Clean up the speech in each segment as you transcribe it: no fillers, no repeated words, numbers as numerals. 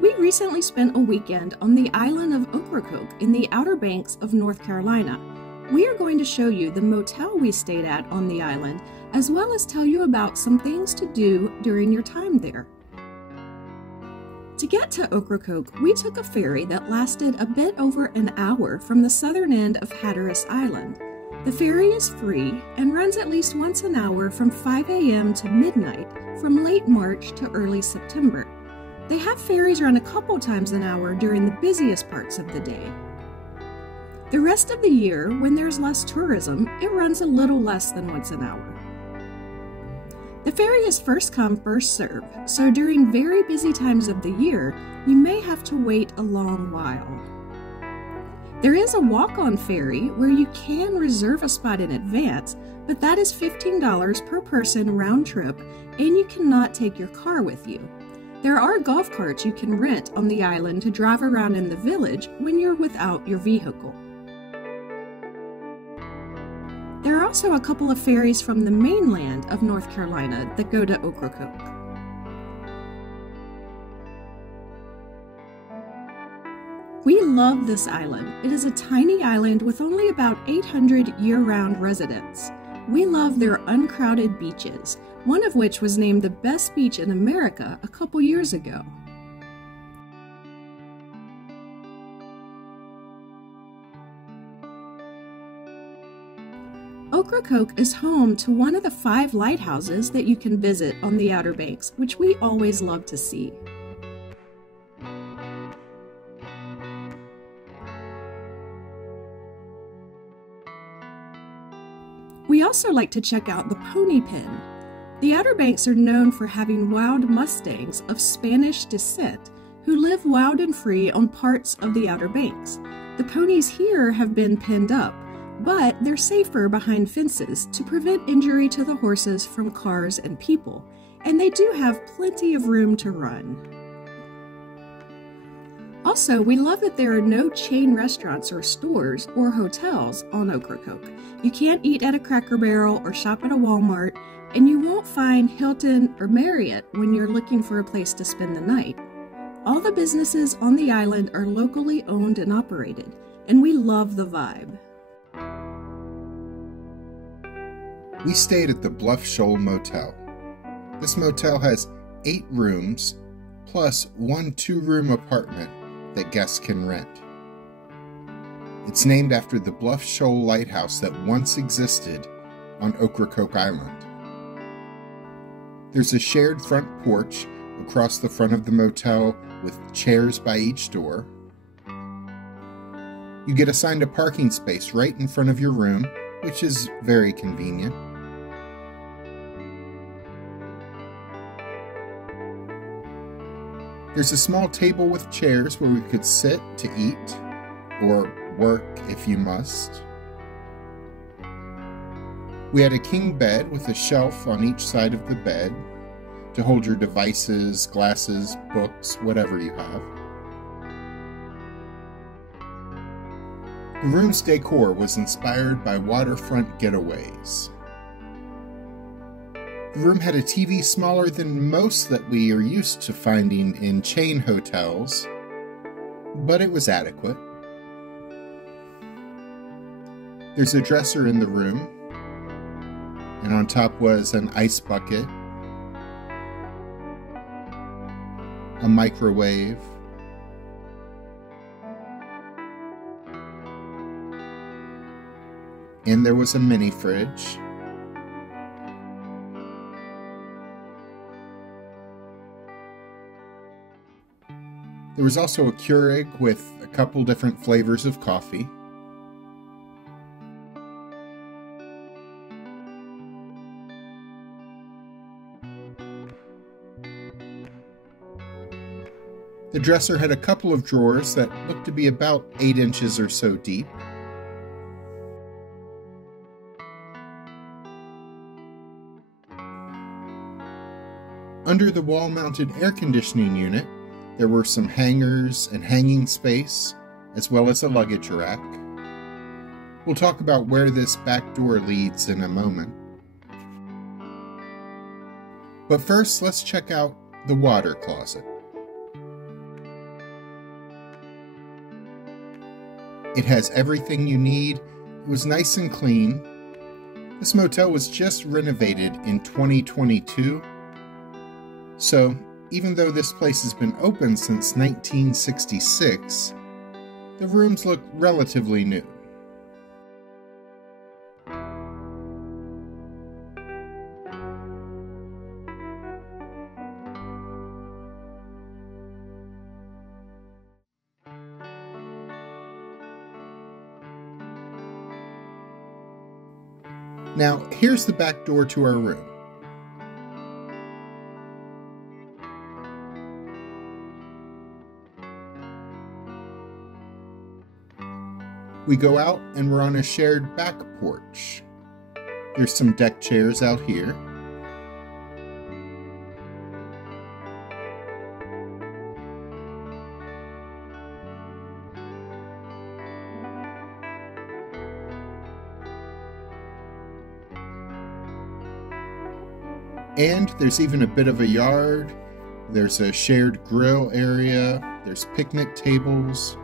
We recently spent a weekend on the island of Ocracoke in the Outer Banks of North Carolina. We are going to show you the motel we stayed at on the island, as well as tell you about some things to do during your time there. To get to Ocracoke, we took a ferry that lasted a bit over an hour from the southern end of Hatteras Island. The ferry is free and runs at least once an hour from 5 a.m. to midnight from late March to early September. They have ferries run a couple times an hour during the busiest parts of the day. The rest of the year, when there's less tourism, it runs a little less than once an hour. The ferry is first come, first serve, so during very busy times of the year, you may have to wait a long while. There is a walk-on ferry where you can reserve a spot in advance, but that is $15 per person round trip, and you cannot take your car with you. There are golf carts you can rent on the island to drive around in the village when you're without your vehicle. There are also a couple of ferries from the mainland of North Carolina that go to Ocracoke. We love this island. It is a tiny island with only about 800 year-round residents. We love their uncrowded beaches, one of which was named the best beach in America a couple years ago. Ocracoke is home to one of the 5 lighthouses that you can visit on the Outer Banks, which we always love to see. We also like to check out the Pony Pen. The Outer Banks are known for having wild Mustangs of Spanish descent who live wild and free on parts of the Outer Banks. The ponies here have been penned up, but they're safer behind fences to prevent injury to the horses from cars and people, and they do have plenty of room to run. Also, we love that there are no chain restaurants or stores or hotels on Ocracoke. You can't eat at a Cracker Barrel or shop at a Walmart, and you won't find Hilton or Marriott when you're looking for a place to spend the night. All the businesses on the island are locally owned and operated, and we love the vibe. We stayed at the Bluff Shoal Motel. This motel has 8 rooms, plus 1 2-room apartment that guests can rent. It's named after the Bluff Shoal Lighthouse that once existed on Ocracoke Island. There's a shared front porch across the front of the motel with chairs by each door. You get assigned a parking space right in front of your room, which is very convenient. There's a small table with chairs where we could sit to eat, or work if you must. We had a king bed with a shelf on each side of the bed to hold your devices, glasses, books, whatever you have. The room's decor was inspired by waterfront getaways. The room had a TV smaller than most that we are used to finding in chain hotels, but it was adequate. There's a dresser in the room, and on top was an ice bucket, a microwave, and there was a mini fridge. There was also a Keurig with a couple different flavors of coffee. The dresser had a couple of drawers that looked to be about 8 inches or so deep. Under the wall-mounted air conditioning unit, there were some hangers and hanging space, as well as a luggage rack. We'll talk about where this back door leads in a moment. But first, let's check out the water closet. It has everything you need. It was nice and clean. This motel was just renovated in 2022. So, even though this place has been open since 1966, the rooms look relatively new. Now, here's the back door to our room. We go out and we're on a shared back porch. There's some deck chairs out here. And there's even a bit of a yard. There's a shared grill area. There's picnic tables.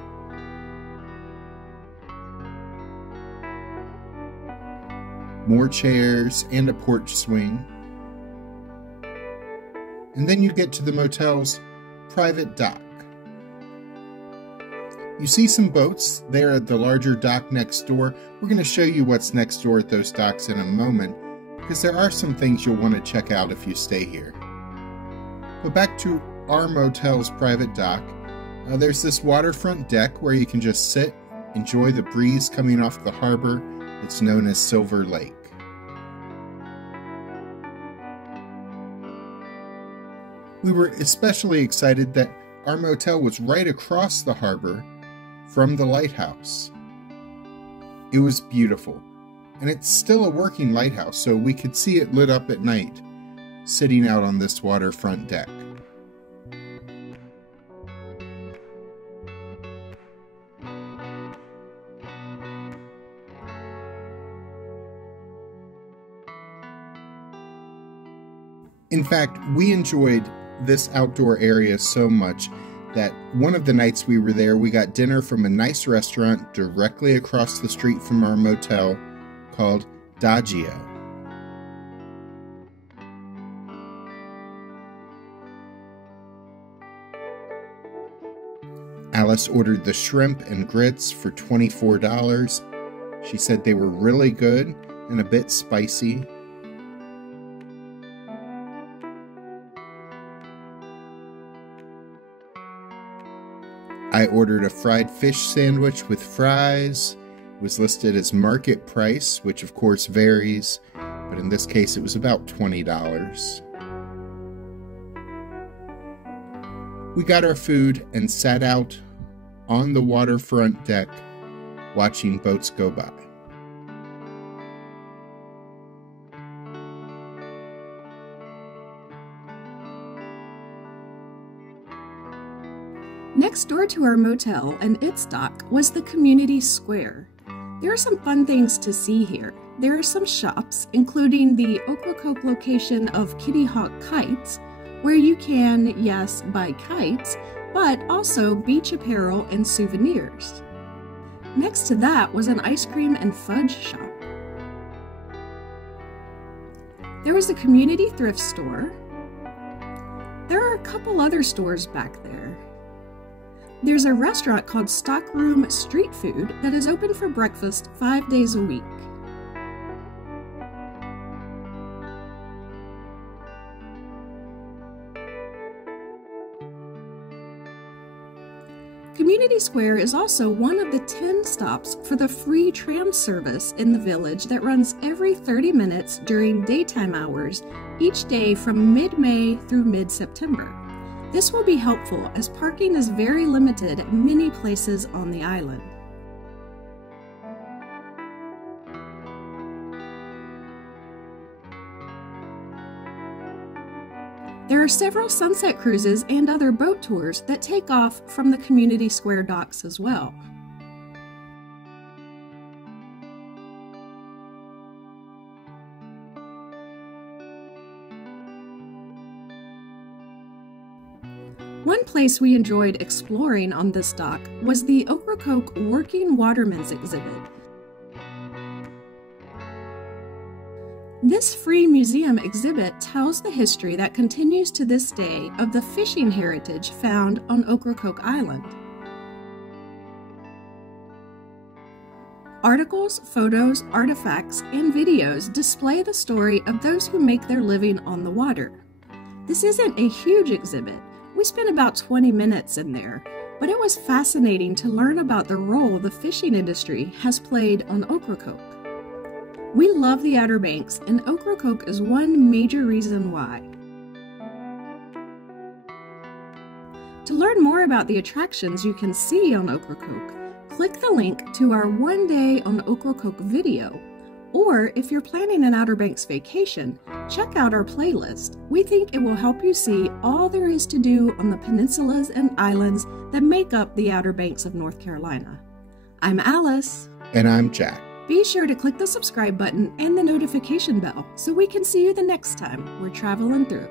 More chairs and a porch swing. And then you get to the motel's private dock. You see some boats there at the larger dock next door. We're going to show you what's next door at those docks in a moment, because there are some things you'll want to check out if you stay here. But back to our motel's private dock, there's this waterfront deck where you can just sit, enjoy the breeze coming off the harbor. It's known as Silver Lake. We were especially excited that our motel was right across the harbor from the lighthouse. It was beautiful. And it's still a working lighthouse, so we could see it lit up at night, sitting out on this waterfront deck. In fact, we enjoyed this outdoor area so much that one of the nights we were there, we got dinner from a nice restaurant directly across the street from our motel called Daggio. Alice ordered the shrimp and grits for $24. She said they were really good and a bit spicy. I ordered a fried fish sandwich with fries. It was listed as market price, which of course varies, but in this case it was about $20. We got our food and sat out on the waterfront deck watching boats go by. Next door to our motel and its dock was the community square. There are some fun things to see here. There are some shops, including the Ocracoke location of Kitty Hawk Kites, where you can, yes, buy kites, but also beach apparel and souvenirs. Next to that was an ice cream and fudge shop. There was a community thrift store. There are a couple other stores back there. There's a restaurant called Stockroom Street Food that is open for breakfast 5 days a week. Community Square is also one of the 10 stops for the free tram service in the village that runs every 30 minutes during daytime hours each day from mid-May through mid-September. This will be helpful as parking is very limited at many places on the island. There are several sunset cruises and other boat tours that take off from the Community Square docks as well. One place we enjoyed exploring on this dock was the Ocracoke Working Watermen's exhibit. This free museum exhibit tells the history that continues to this day of the fishing heritage found on Ocracoke Island. Articles, photos, artifacts, and videos display the story of those who make their living on the water. This isn't a huge exhibit. We spent about 20 minutes in there, but it was fascinating to learn about the role the fishing industry has played on Ocracoke. We love the Outer Banks, and Ocracoke is one major reason why. To learn more about the attractions you can see on Ocracoke, click the link to our One Day on Ocracoke video, or if you're planning an Outer Banks vacation, check out our playlist. We think it will help you see all there is to do on the peninsulas and islands that make up the Outer Banks of North Carolina. I'm Alice. And I'm Jack. Be sure to click the subscribe button and the notification bell so we can see you the next time we're traveling through.